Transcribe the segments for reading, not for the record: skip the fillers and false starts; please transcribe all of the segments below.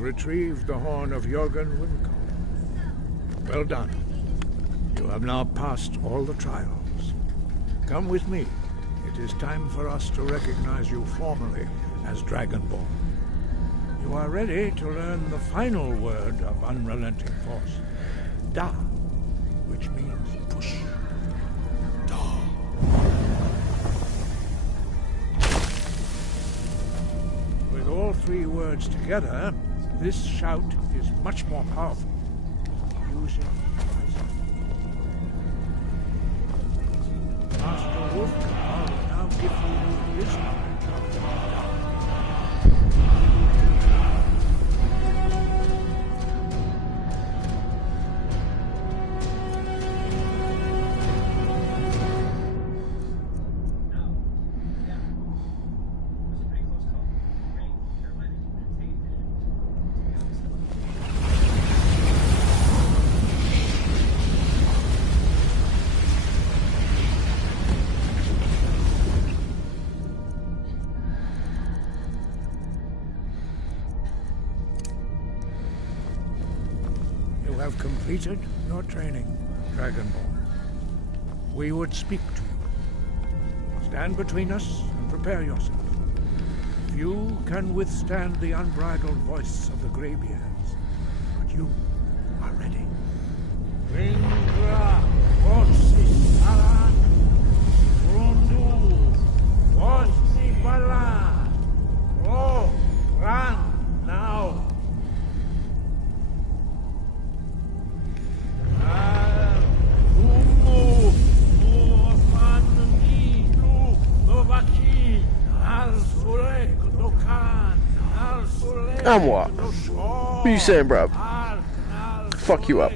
You've retrieved the horn of Jürgen Wincott. Well done. You have now passed all the trials. Come with me. It is time for us to recognize you formally as Dragonborn. You are ready to learn the final word of unrelenting force. Da, which means push. Da. With all three words together, this shout is much more powerful. Use it wisely. Master Wolfgar will now give you his knowledge of the Da. Have completed your training, Dragonborn. We would speak to you. Stand between us and prepare yourself. Few can withstand the unbridled voice of the Greybeards, but you are ready. Ringra, Orsi Saran, Rundu, Orsi Bala, Oh, run now. And what? What are you saying, bro? Fuck you up.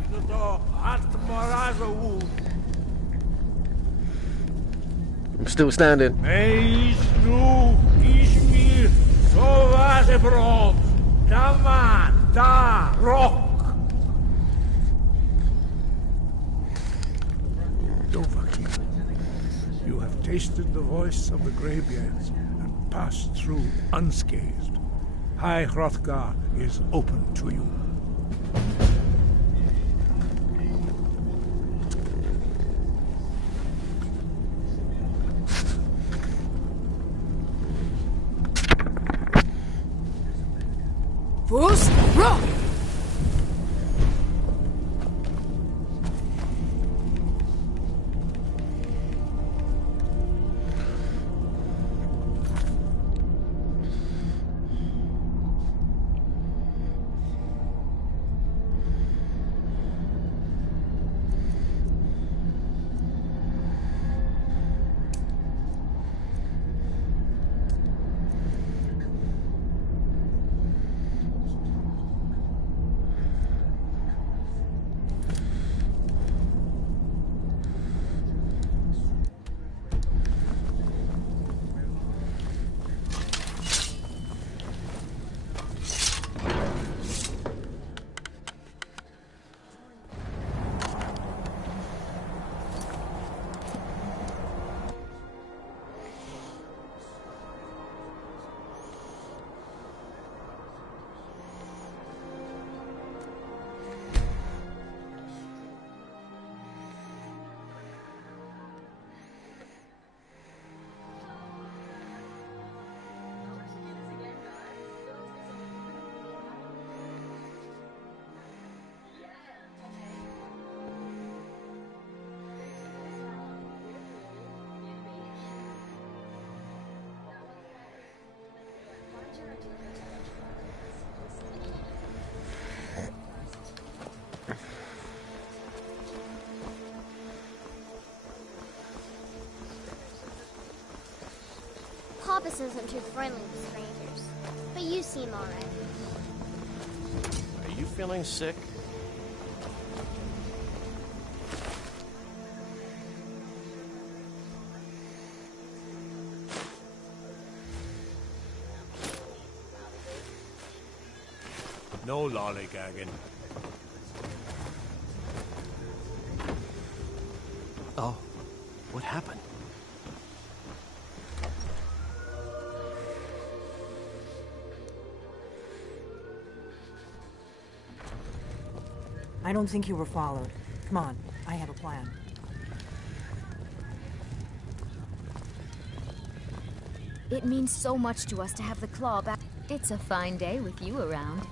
I'm still standing. You have tasted the voice of the Greybeards and passed through unscathed. High Hrothgar is open to you. Fus, rock! Poppus isn't too friendly with strangers, but you seem alright. Are you feeling sick? No lollygagging. Oh, what happened? I don't think you were followed. Come on, I have a plan. It means so much to us to have the claw back. It's a fine day with you around.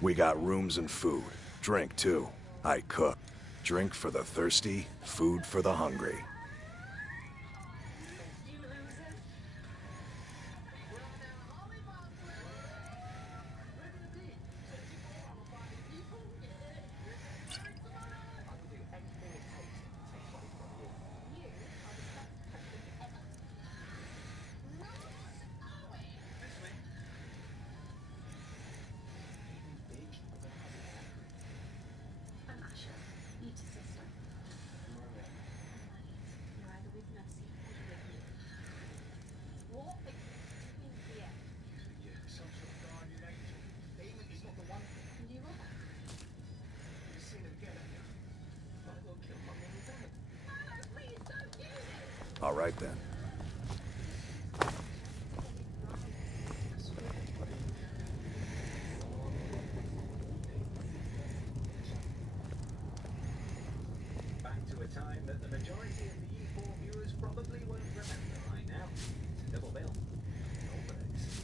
We got rooms and food. Drink, too. I cook. Drink for the thirsty, food for the hungry. All right, then. Back to a time that the majority of the E4 viewers probably won't remember right now. It's a double bill. No breaks.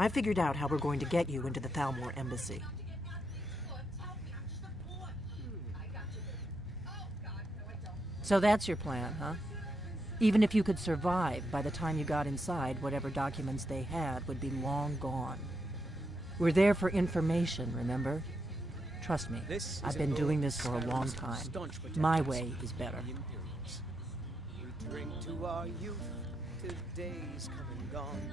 I figured out how we're going to get you into the Thalmor embassy. So that's your plan, huh? Even if you could survive, by the time you got inside, whatever documents they had would be long gone. We're there for information, remember? Trust me, I've been doing this for a long time. My way is better. We drink to our youth, till days come and gone.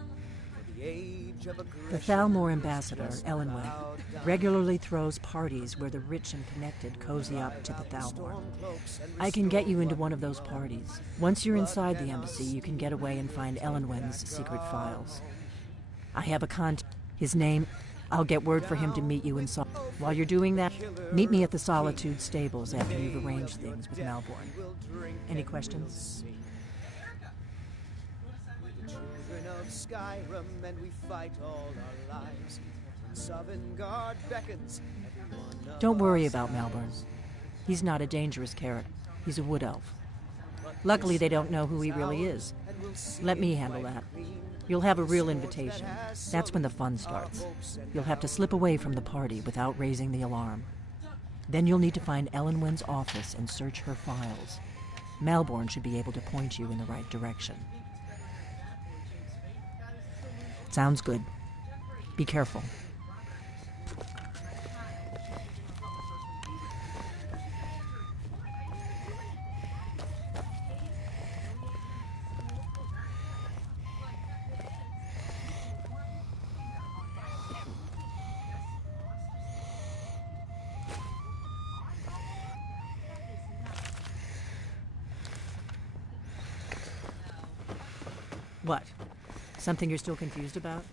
The Thalmor ambassador, Elenwen, regularly throws parties where the rich and connected cozy up to the Thalmor. I can get you into one of those parties. Once you're inside the embassy, you can get away and find Elenwen's secret files. I have a contact. His name, I'll get word for him to meet you in While you're doing that, meet me at the Solitude stables after you've arranged things with Malborn. Any questions? Of Skyrim, and we fight all our lives. Sovngarde beckons. Don't worry about Malborn. He's not a dangerous character. He's a wood elf. Luckily, they don't know who he really is. Let me handle that. You'll have a real invitation. That's when the fun starts. You'll have to slip away from the party without raising the alarm. Then you'll need to find Elenwen's office and search her files. Malborn should be able to point you in the right direction. Sounds good. Be careful. What? Something you're still confused about?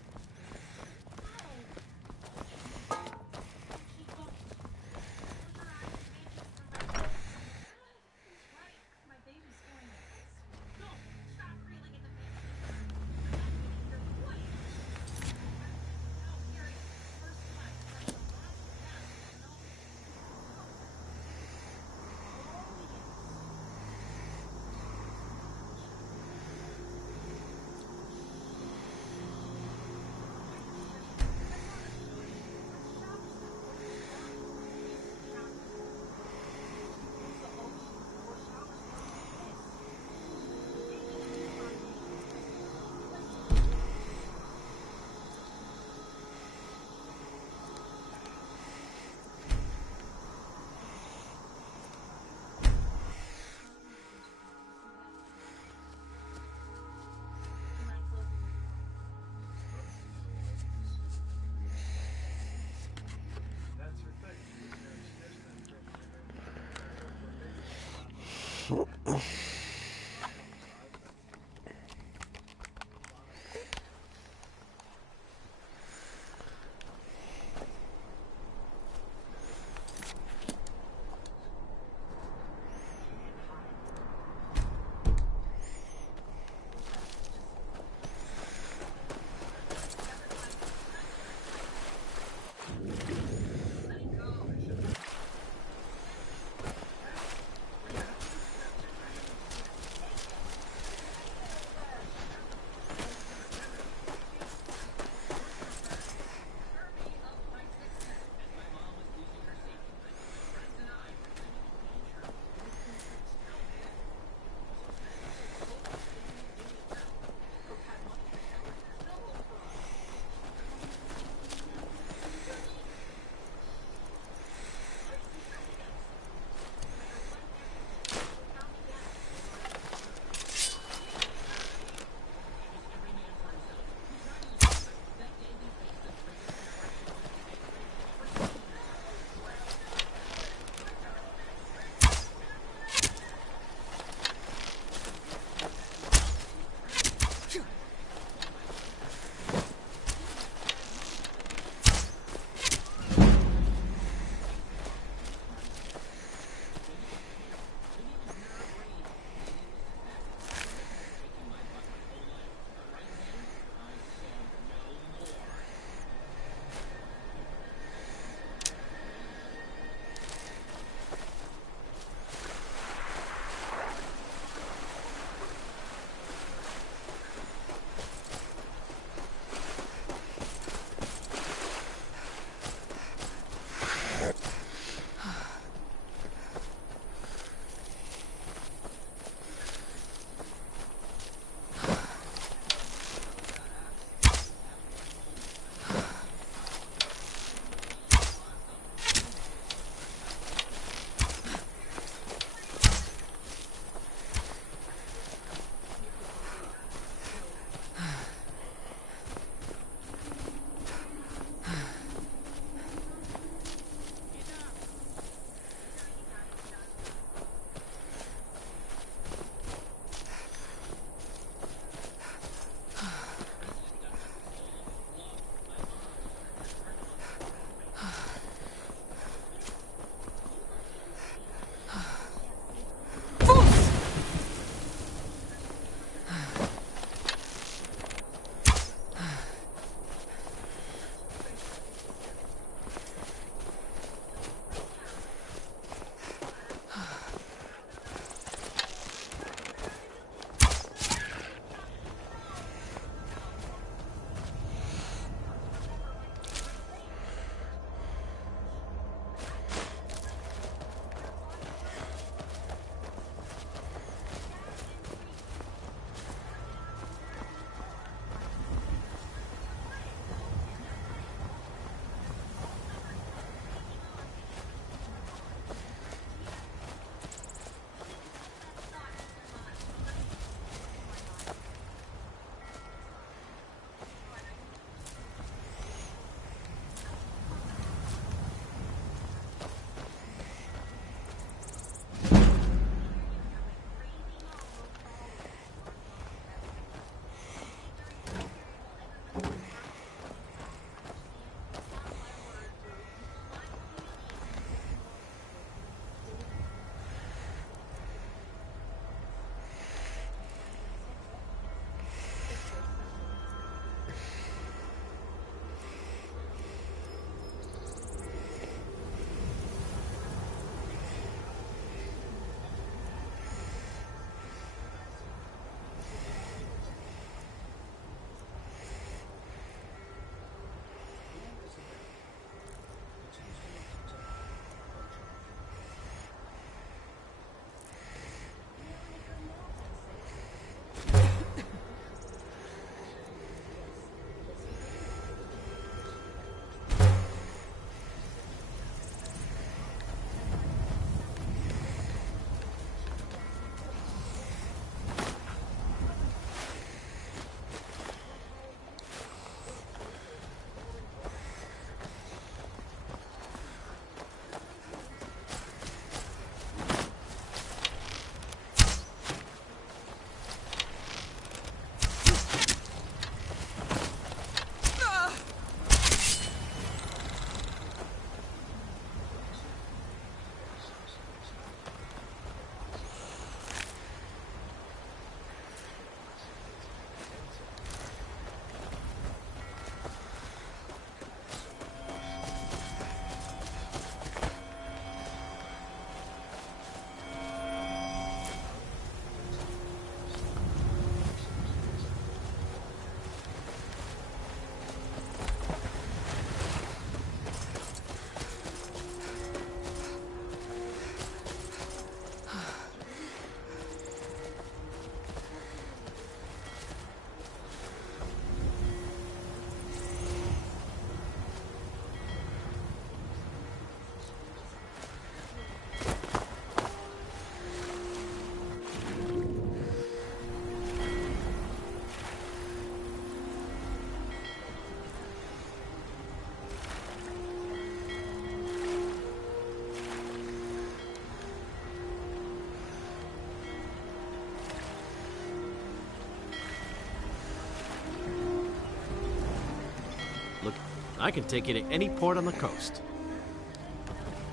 I can take you to any port on the coast.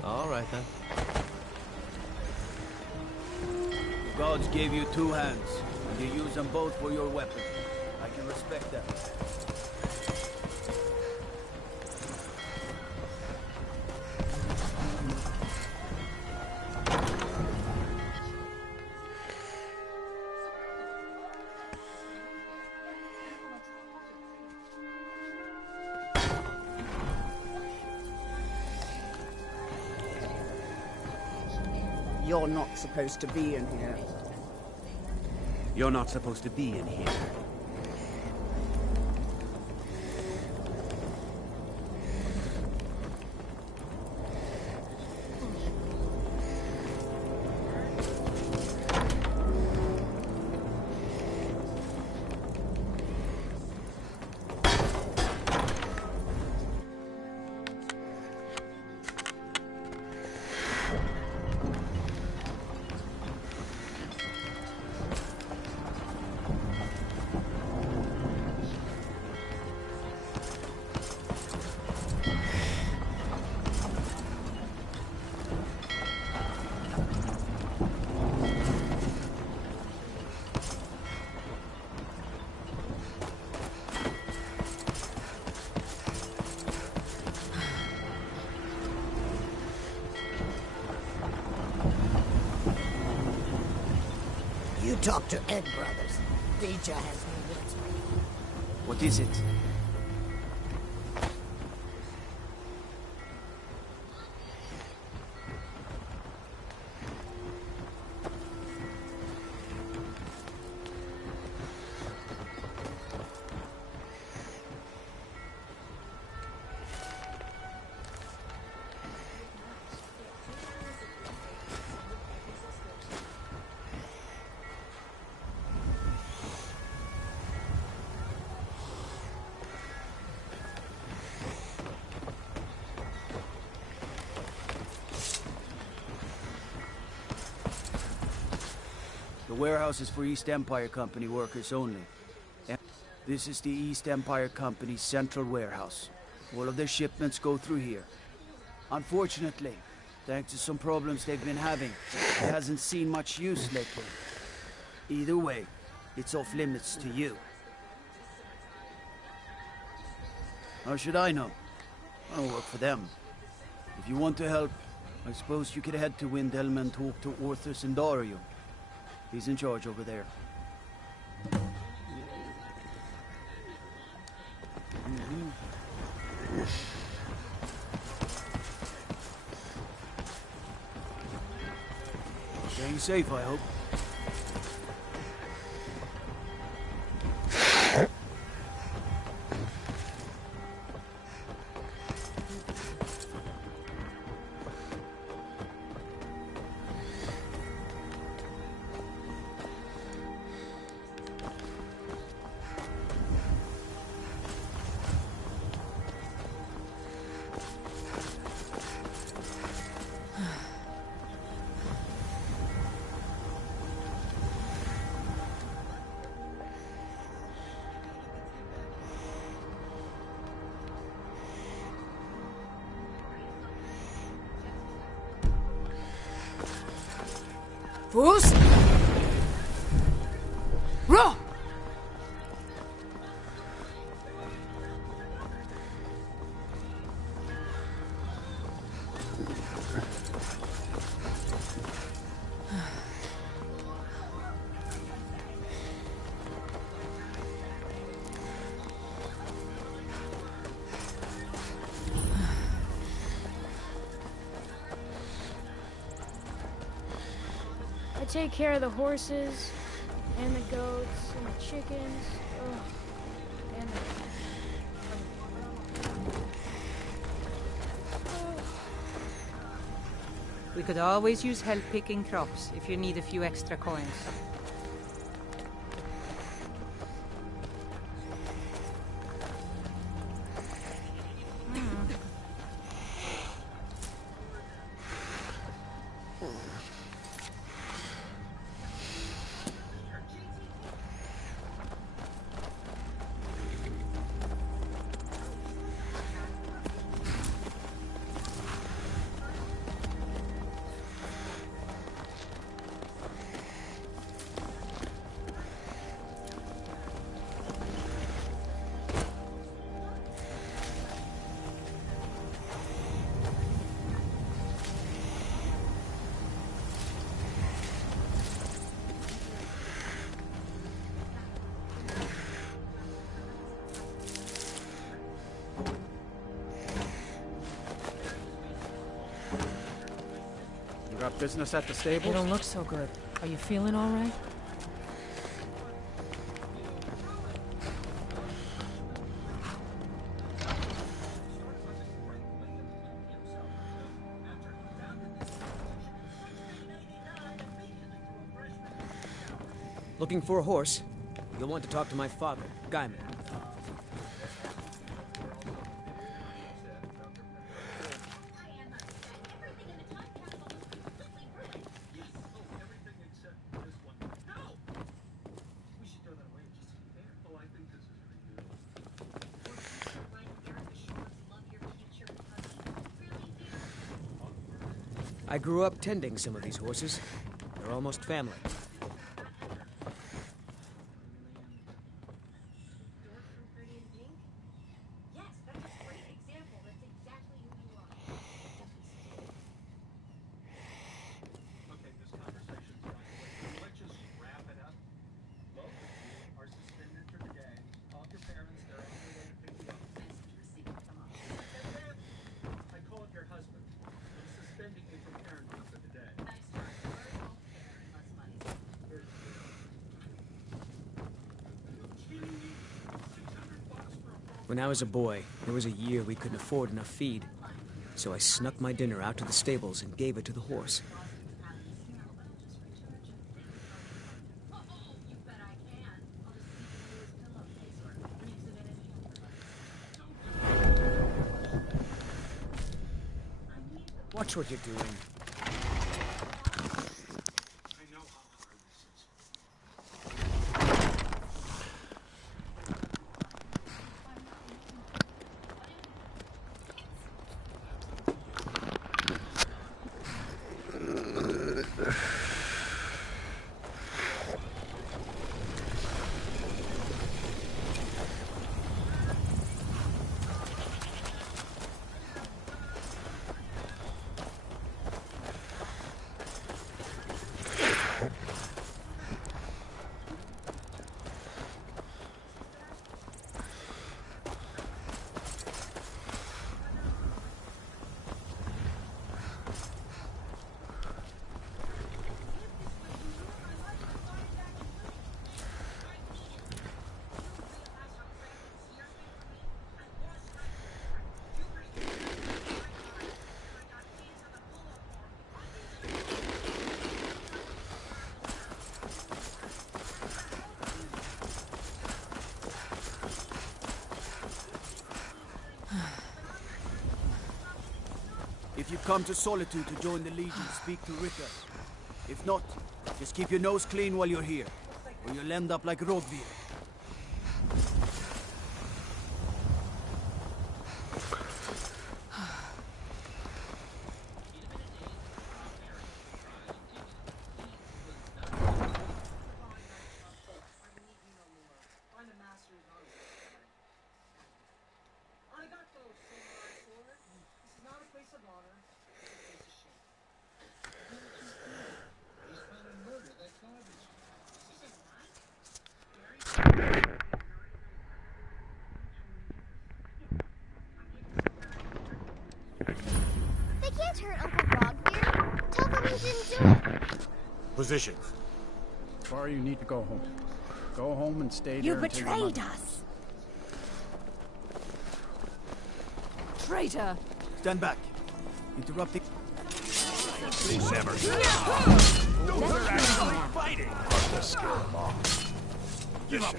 All right, then. The gods gave you two hands, and you use them both for your weapon. I can respect that. You're not supposed to be in here. You're not supposed to be in here. You talk to Egg Brothers. Deja has no words for you. What is it? The warehouse is for East Empire Company workers only. This is the East Empire Company's central warehouse. All of their shipments go through here. Unfortunately, thanks to some problems they've been having, it hasn't seen much use lately. Either way, it's off limits to you. How should I know? I don't work for them. If you want to help, I suppose you could head to Windelm and talk to Orthus and Dario. He's in charge over there. Staying safe, I hope. Fust! Roh! I take care of the horses, and the goats, and the chickens, and the... We could always use help picking crops if you need a few extra coins. Business at the You stables? don't look so good. Are you feeling all right? Looking for a horse? You'll want to talk to my father, Guyman. I grew up tending some of these horses. They're almost family. When I was a boy, there was a year we couldn't afford enough feed. So I snuck my dinner out to the stables and gave it to the horse. Watch what you're doing. If you've come to Solitude to join the Legion, speak to Ritter. If not, just keep your nose clean while you're here, or you'll end up like Rodvir. They can't hurt Uncle Rodvir. Tell them he didn't do it. Positions. Sorry, you need to go home. Go home and stay You there until your betrayed mother- us! Traitor! Stand back. Interrupting. Please, Sammer. They're actually fighting! Hard to scare them off. Give up!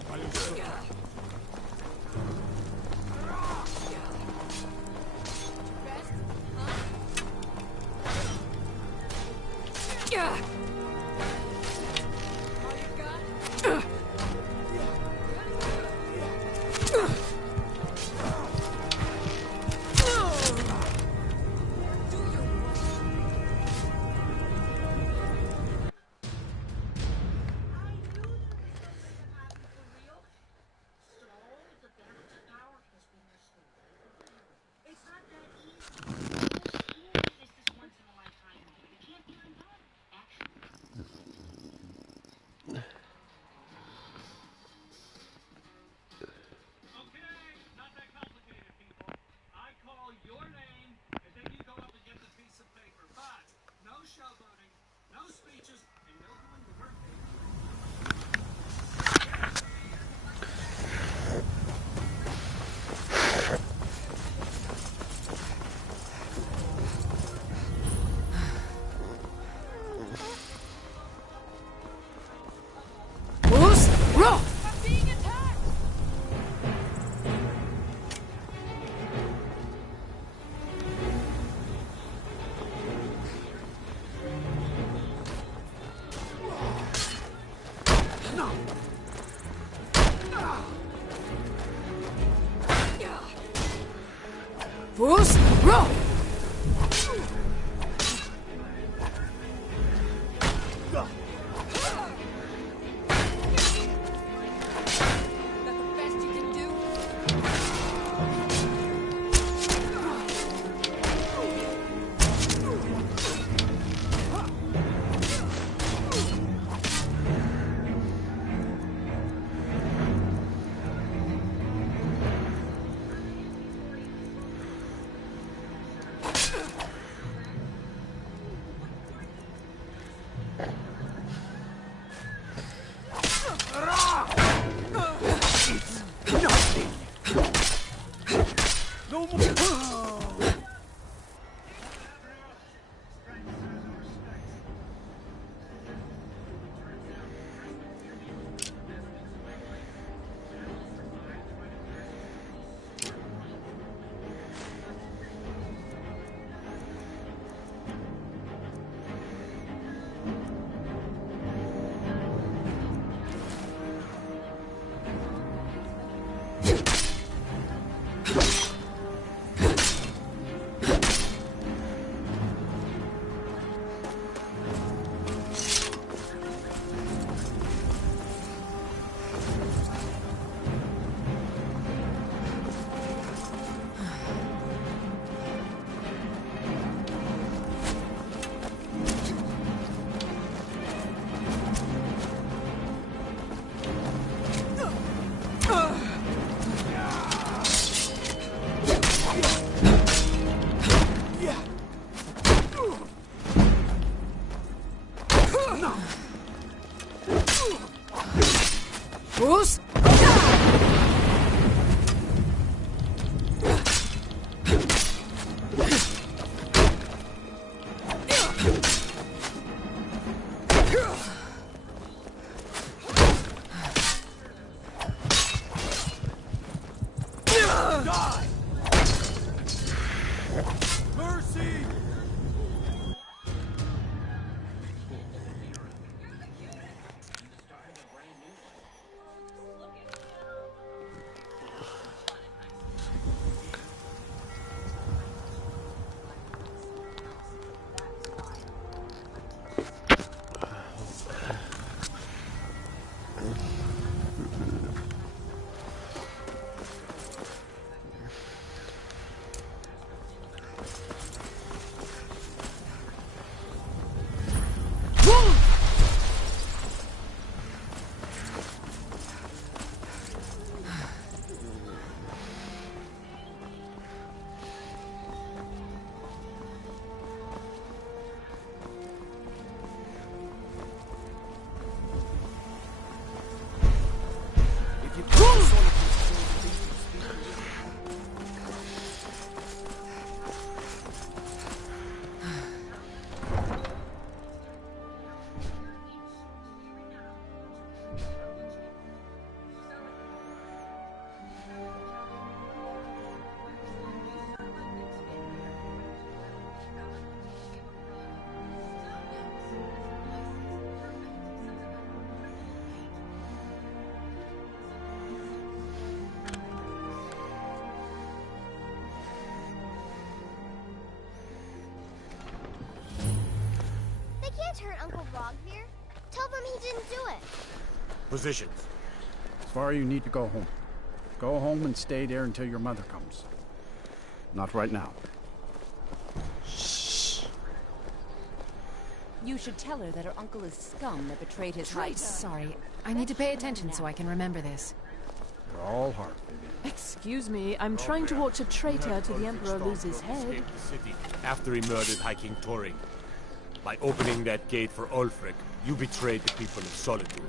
Your name, and then you go up and get the piece of paper. But no showboating. Bruce, roll! Bruce? Hurt Uncle Rogvir? Tell them he didn't do it. Positions. Svar, you need to go home. Go home and stay there until your mother comes. Not right now. Shh. You should tell her that her uncle is scum that betrayed his Traitor. Sorry, I need to pay attention so I can remember this. You're all heart. Excuse me, I'm trying to watch a traitor till the Emperor loses head. Escaped the city after he murdered High King Toring. By opening that gate for Ulfric, you betrayed the people of Solitude.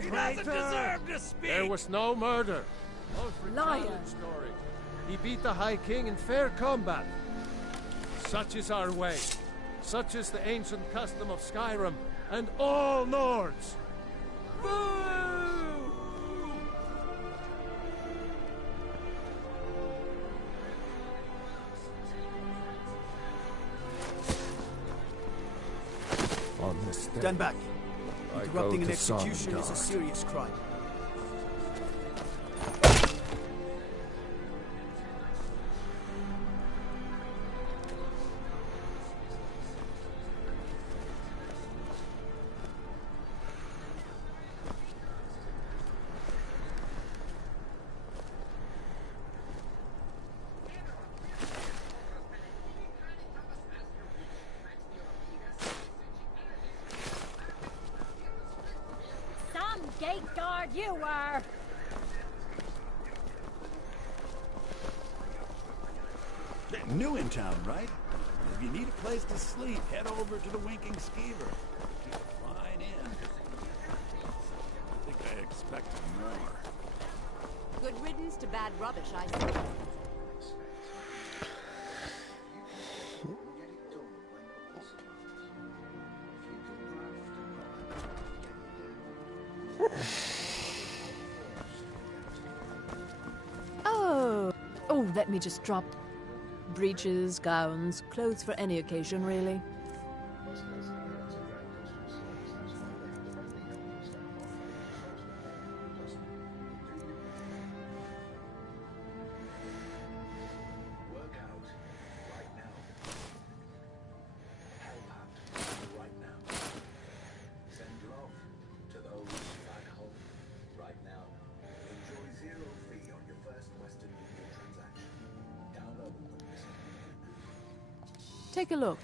He doesn't deserve to speak! There was no murder. Ulfric Liar. challenged Toring. He beat the High King in fair combat. Such is our way. Such is the ancient custom of Skyrim and all Nords. Stand back. Interrupting an execution is a serious crime. Gate guard you were! New in town, right? If you need a place to sleep, head over to the Winking Skeever. Keep a fine inn. I think I expected more. Good riddance to bad rubbish, I say. Oh, let me just drop breeches, gowns, clothes for any occasion, really. Work out right now. Help out right now. Send love to those back home right now. Enjoy zero fee on your first Western Union transaction. Download this. Take a look.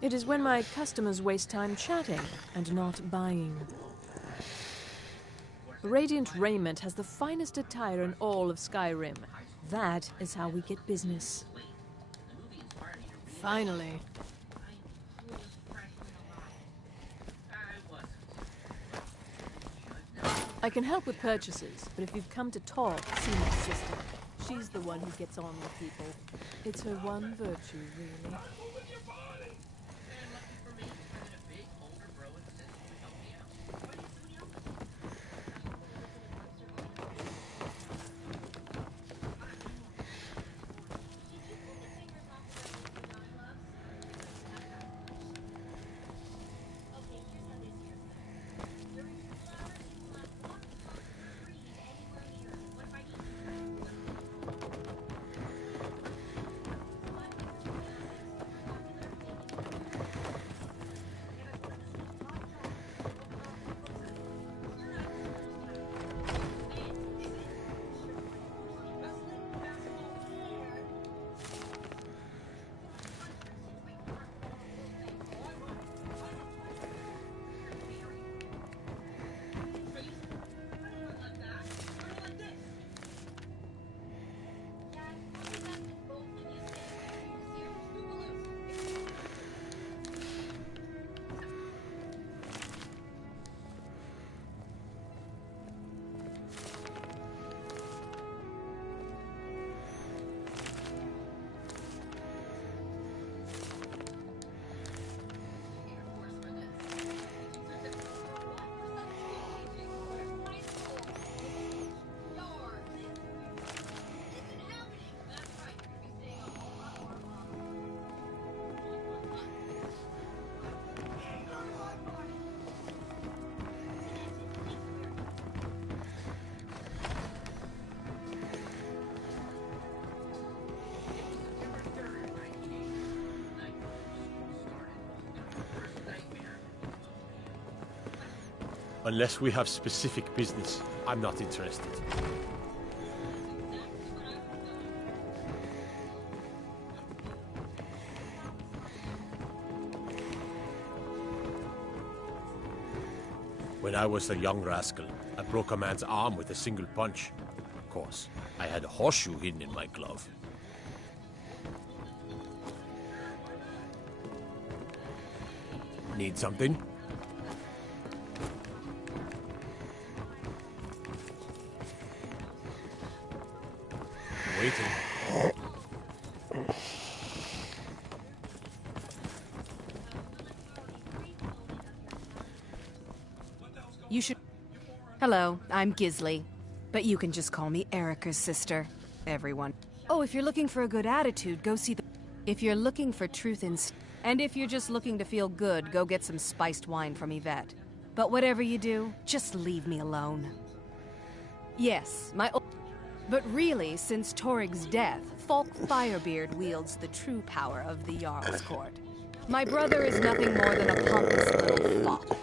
It is when my customers waste time chatting and not buying. Radiant Raiment has the finest attire in all of Skyrim. That is how we get business. Finally. I can help with purchases, but if you've come to talk, see my sister. She's the one who gets on with people. It's her one virtue, really. Unless we have specific business, I'm not interested. When I was a young rascal, I broke a man's arm with a single punch. Of course, I had a horseshoe hidden in my glove. Need something? Waiting. You should... Hello, I'm Gisley. But you can just call me Erica's sister. Everyone. Oh, if you're looking for a good attitude, go see the... If you're looking for truth in... And if you're just looking to feel good, go get some spiced wine from Yvette. But whatever you do, just leave me alone. Yes, But really, since Torig's death, Falk Firebeard wields the true power of the Jarl's court. My brother is nothing more than a pompous little fop.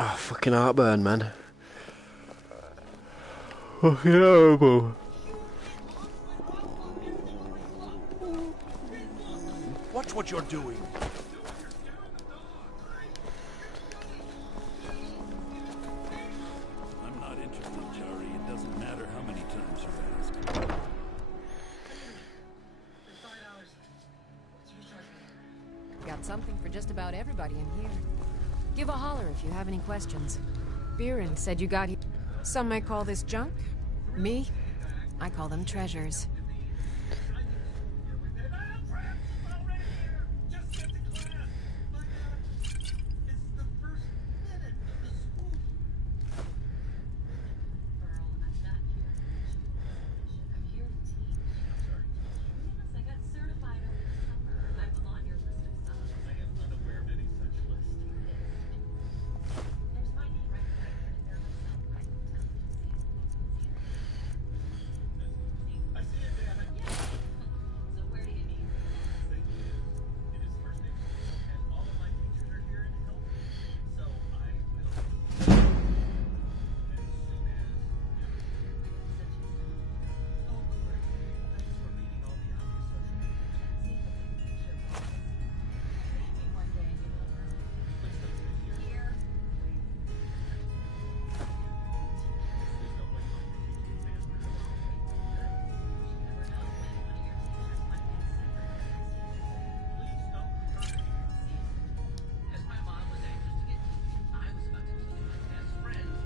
Oh, fucking heartburn, man. Fucking horrible. Watch what you're doing. I'm not interested, Jari. It doesn't matter how many times you ask. Got something for just about everybody in here. Give a holler if you have any questions. Biren said you got here. Some might call this junk. Me? I call them treasures.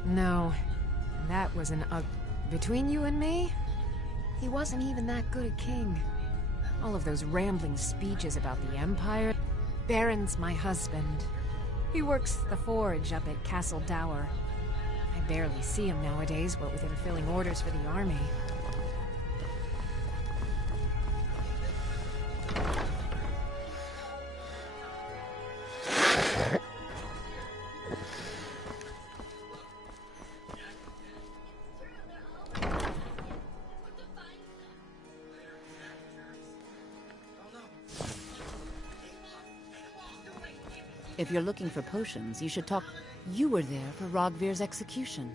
No, that was an Between you and me, he wasn't even that good a king. All of those rambling speeches about the Empire. Baron's my husband. He works the forge up at Castle Dower. I barely see him nowadays, what with him filling orders for the army. If you're looking for potions, you should talk... You were there for Rogvir's execution.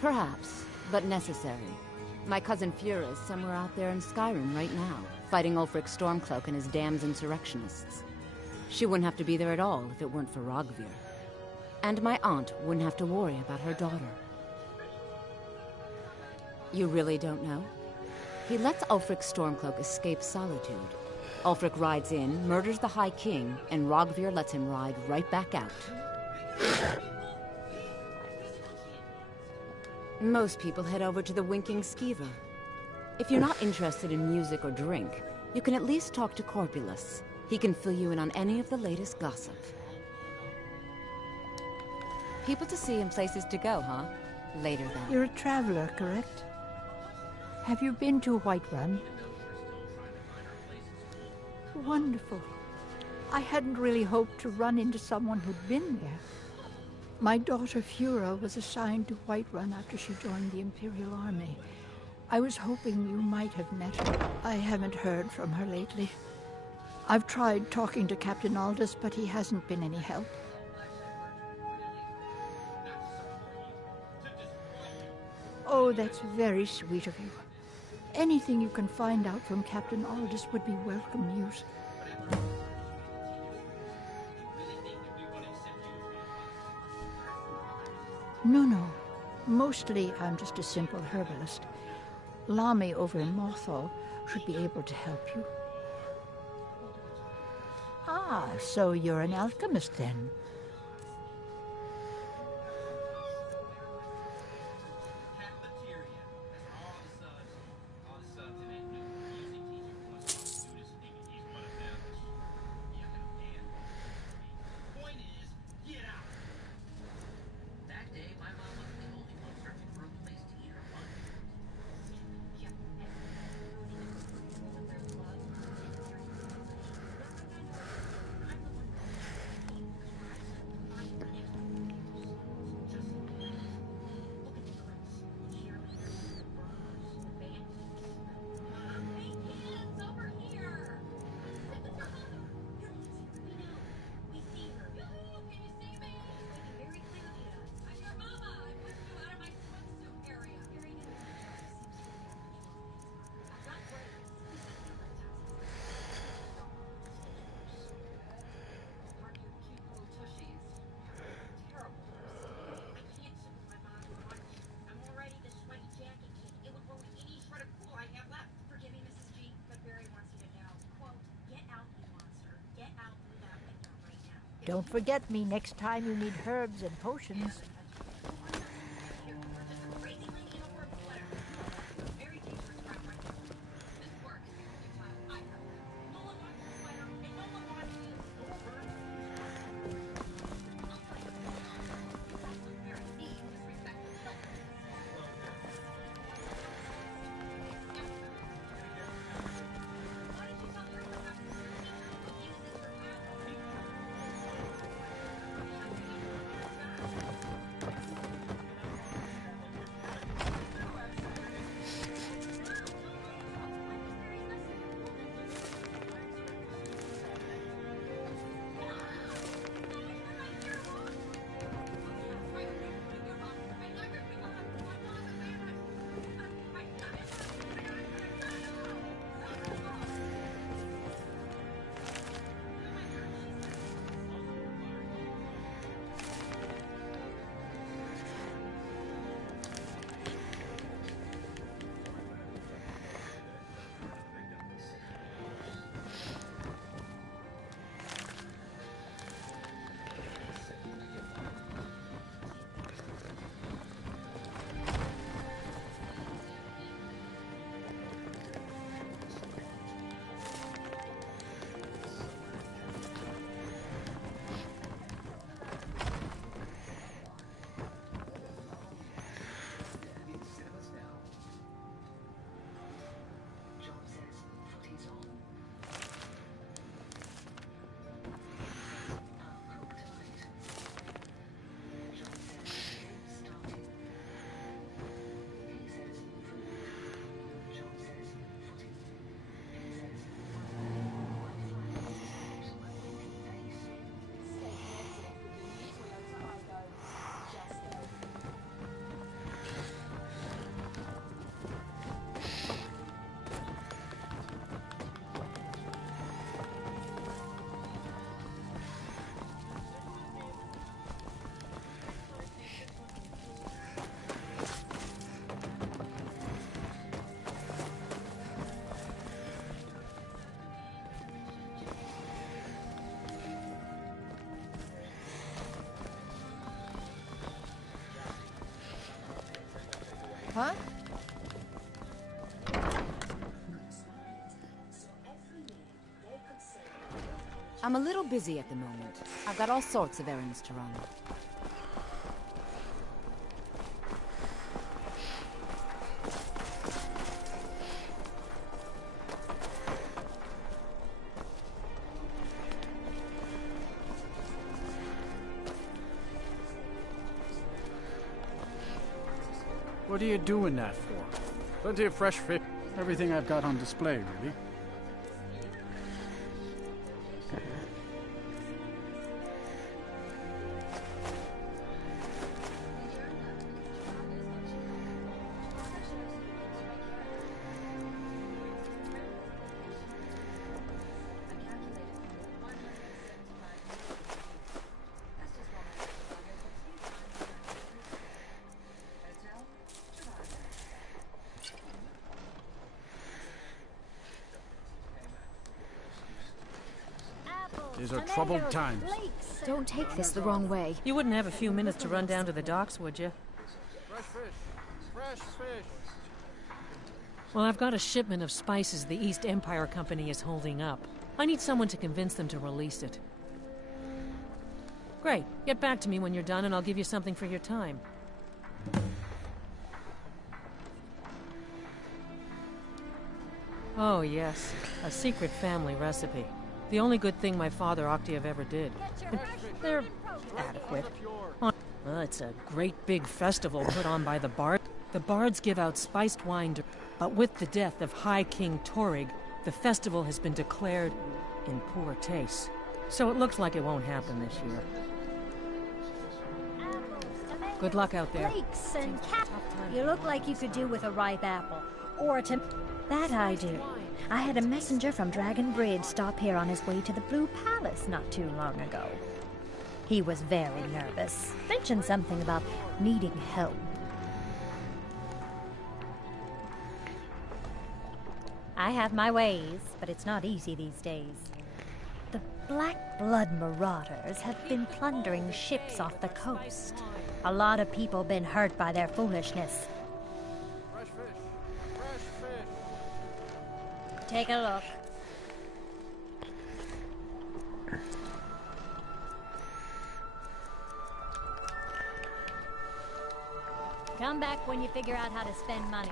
Perhaps, but necessary. My cousin Fura is somewhere out there in Skyrim right now, fighting Ulfric Stormcloak and his damned insurrectionists. She wouldn't have to be there at all if it weren't for Rogvir. And my aunt wouldn't have to worry about her daughter. You really don't know? He lets Ulfric Stormcloak escape solitude. Ulfric rides in, murders the High King, and Rogvir lets him ride right back out. Most people head over to the Winking Skeever. If you're not interested in music or drink, you can at least talk to Corpulus. He can fill you in on any of the latest gossip. People to see and places to go, huh? Later then. You're a traveler, correct? Have you been to Whiterun? Wonderful. I hadn't really hoped to run into someone who'd been there. My daughter Fura was assigned to Whiterun after she joined the Imperial Army. I was hoping you might have met her. I haven't heard from her lately. I've tried talking to Captain Aldous, but he hasn't been any help. Oh, that's very sweet of you. Anything you can find out from Captain Aldous would be welcome news. No. Mostly, I'm just a simple herbalist. Lami over in Mothall should be able to help you. Ah, so you're an alchemist then? Don't forget me next time you need herbs and potions. Huh? I'm a little busy at the moment. I've got all sorts of errands to run. What are you doing that for? Plenty of fresh fish. Everything I've got on display, really. These are troubled times. Don't take this the wrong way. You wouldn't have a few minutes to run down to the docks, would you? Fresh fish! Fresh fish! Well, I've got a shipment of spices the East Empire Company is holding up. I need someone to convince them to release it. Great. Get back to me when you're done and I'll give you something for your time. Oh, yes. A secret family recipe. The only good thing my father Octave ever did. They're adequate. Well, it's a great big festival put on by the Bard. The Bards give out spiced wine, but with the death of High King Torig, the festival has been declared in poor taste. So it looks like it won't happen this year. Good luck out there. Flakes and cap. You look like you could do with a ripe apple. Or a That I do. I had a messenger from Dragon Bridge stop here on his way to the Blue Palace not too long ago. He was very nervous. Mentioned something about needing help. I have my ways, but it's not easy these days. The Black Blood marauders have been plundering ships off the coast. A lot of people been hurt by their foolishness. Fresh fish! Fresh fish! Take a look. Come back when you figure out how to spend money.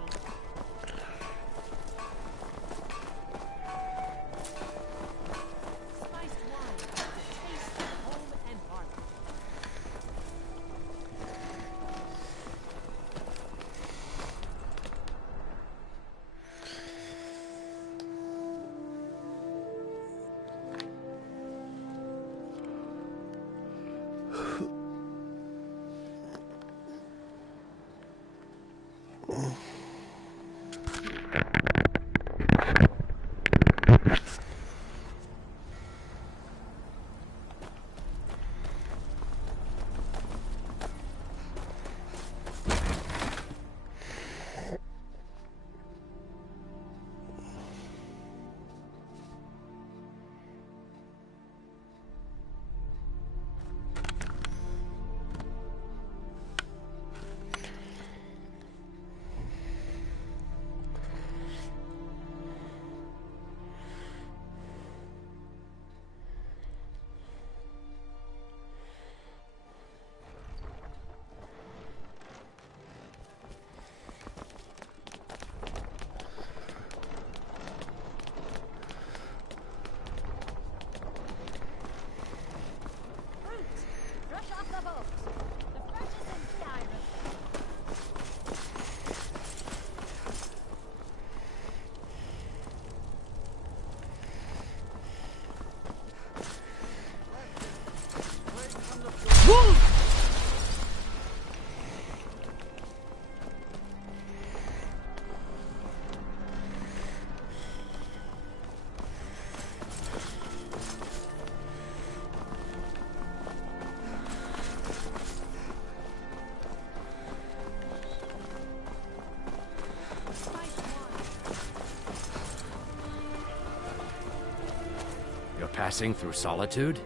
Passing through solitude?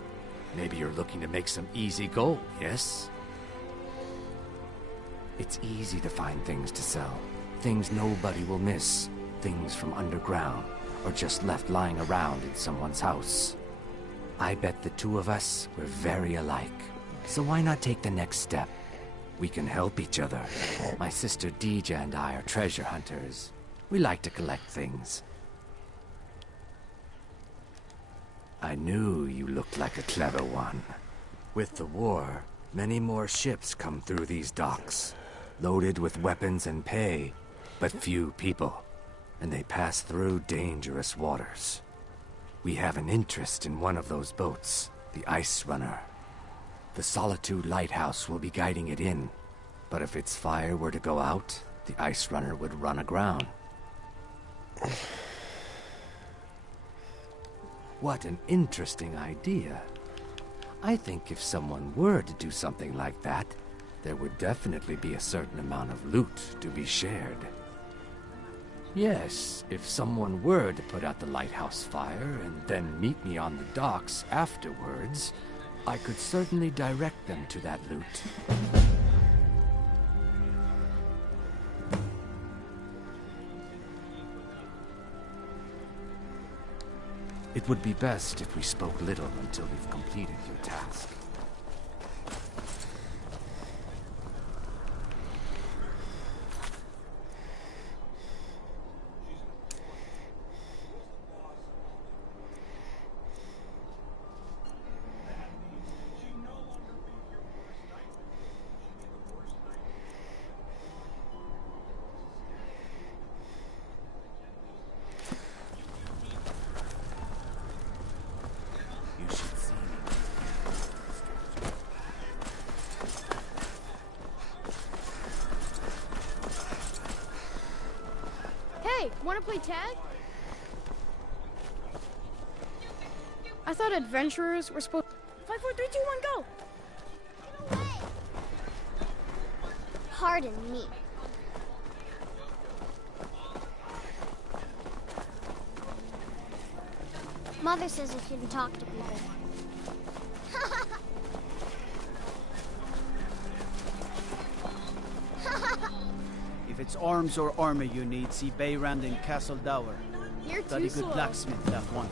Maybe you're looking to make some easy gold, yes? It's easy to find things to sell. Things nobody will miss. Things from underground, or just left lying around in someone's house. I bet the two of us were very alike. So why not take the next step? We can help each other. My sister Deja and I are treasure hunters. We like to collect things. I knew you looked like a clever one. With the war, many more ships come through these docks. loaded with weapons and pay, but few people, and they pass through dangerous waters. We have an interest in one of those boats, the Ice Runner. The Solitude Lighthouse will be guiding it in, but if its fire were to go out, the Ice Runner would run aground. What an interesting idea. I think if someone were to do something like that, there would definitely be a certain amount of loot to be shared. Yes, if someone were to put out the lighthouse fire and then meet me on the docks afterwards, I could certainly direct them to that loot. It would be best if we spoke little until we've completed your task. Hey, wanna play tag? I thought adventurers were supposed. 5, 4, 3, 2, 1, go! Pardon me. Mother says I shouldn't talk to people. If it's arms or armor you need, see Bayrand in Castle Dower. You're Bloody too good slow. blacksmith, that one.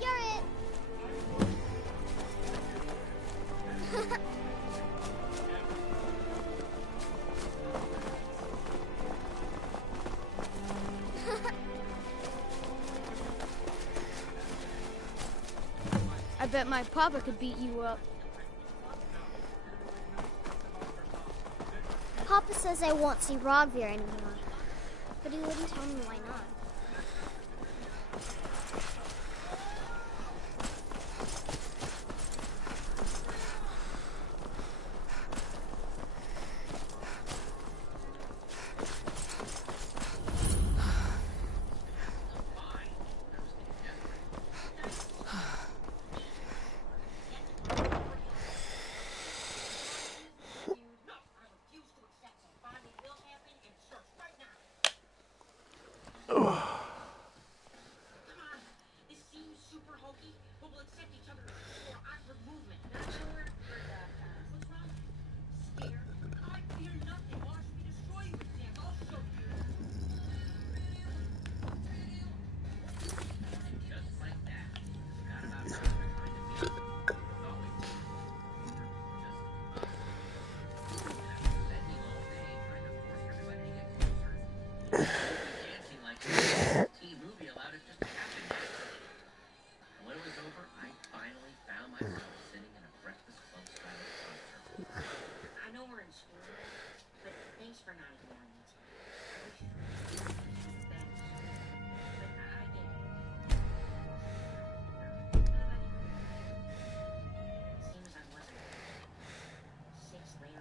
You're it. I bet my papa could beat you up. Papa says I won't see Rogvir anymore, but he wouldn't tell me why not.